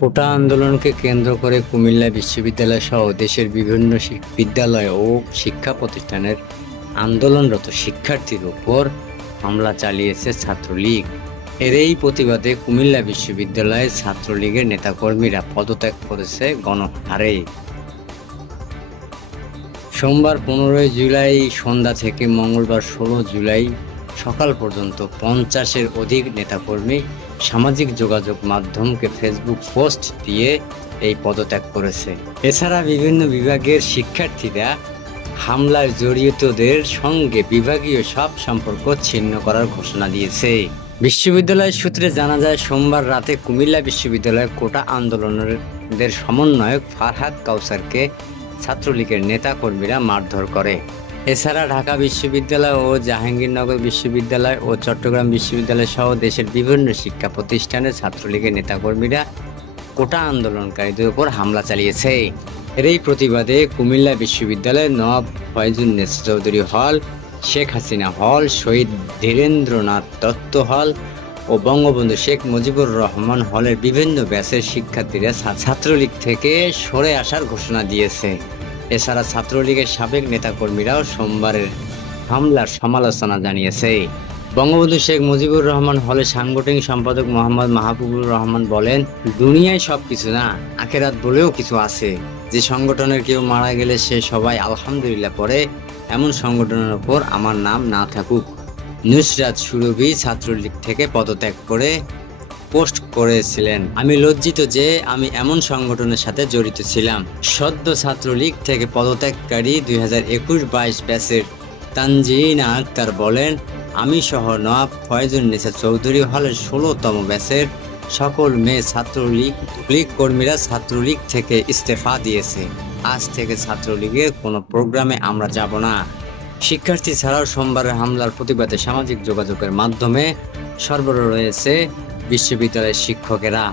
কোটা আন্দোলনকে কেন্দ্র করে কুমিল্লা বিশ্ববিদ্যালয় সহ দেশের বিভিন্ন বিদ্যালয় ও শিক্ষা প্রতিষ্ঠানের আন্দোলনরত শিক্ষার্থীর উপর হামলা চালিয়েছে ছাত্রলীগ। এর এই প্রতিবাদে কুমিল্লা বিশ্ববিদ্যালয়ের ছাত্রলীগের নেতাকর্মীরা পদত্যাগ করেছে গণহারে। সোমবার 15 জুলাই সন্ধ্যা থেকে মঙ্গলবার 16 জুলাই সকাল পর্যন্ত 50-এর অধিক নেতাকর্মী সামাজিক যোগাযোগ মাধ্যমকে ফেসবুক পোস্ট দিয়ে এই পদত্যাগ করেছে। এছাড়া বিভিন্ন বিভাগের শিক্ষার্থীরা হামলায় জড়িতদের সঙ্গে বিভাগীয় সব সম্পর্ক ছিন্ন করার ঘোষণা দিয়েছে। বিশ্ববিদ্যালয় সূত্রে জানা যায়, সোমবার রাতে কুমিল্লা বিশ্ববিদ্যালয়ের কোটা আন্দোলনের সমন্বয়ক ফারহাদ কাউসারকে ছাত্রলীগের নেতাকর্মীরা মারধর করে। এছাড়া ঢাকা বিশ্ববিদ্যালয় ও জাহাঙ্গীরনগর বিশ্ববিদ্যালয় ও চট্টগ্রাম বিশ্ববিদ্যালয় সহ দেশের বিভিন্ন শিক্ষা প্রতিষ্ঠানের ছাত্রলীগের নেতাকর্মীরা কোটা আন্দোলনকারীদের উপর হামলা চালিয়েছে। এর এই প্রতিবাদে কুমিল্লা বিশ্ববিদ্যালয়ের নওয়াব ফয়জুন্নেছা চৌধুরী হল, শেখ হাসিনা হল, শহীদ ধীরেন্দ্রনাথ দত্ত হল ও বঙ্গবন্ধু শেখ মুজিবুর রহমান হলের বিভিন্ন ব্যাচের শিক্ষার্থীরা ছাত্রলীগ থেকে সরে আসার ঘোষণা দিয়েছে। এছাড়া ছাত্রলীগের সাবেক নেতাকর্মীরাও সোমবারের হামলার সমালোচনা জানিয়েছে। বঙ্গবন্ধু শেখ মুজিবুর রহমান হলের সাংগঠনিক সম্পাদক মোহাম্মদ মাহবুবুর রহমান বলেন, দুনিয়ায় সব কিছু না, আখেরাত বলেও কিছু আছে। যে সংগঠনের কেউ মারা গেলে সে সবাই আলহামদুলিল্লাহ পড়ে, এমন সংগঠনের ওপর আমার নাম না থাকুক। নুসরাত সুরভি ছাত্রলীগ থেকে পদত্যাগ করে পোস্ট করেছিলেন, আমি লজ্জিত যে আমি এমন সংগঠনের সাথে জড়িত ছিলাম। সদ্য ছাত্রলীগ থেকে পদত্যাগকারী 2021-22 ব্যাচের তানজিনা আক্তার বলেন, আমি সহ নওয়াব ফয়জুন্নেছা চৌধুরী হলের 16তম ব্যাচের সকল মেয়ে ছাত্রলীগ কর্মীরা ছাত্রলীগ থেকে ইস্তফা দিয়েছে। আজ থেকে ছাত্রলীগের কোনো প্রোগ্রামে আমরা যাব না। শিক্ষার্থী ছাড়াও সোমবারের হামলার প্রতিবাদে সামাজিক যোগাযোগের মাধ্যমে সরবরাহ রয়েছে বিশ্ববিদ্যালয়ের শিক্ষকেরা।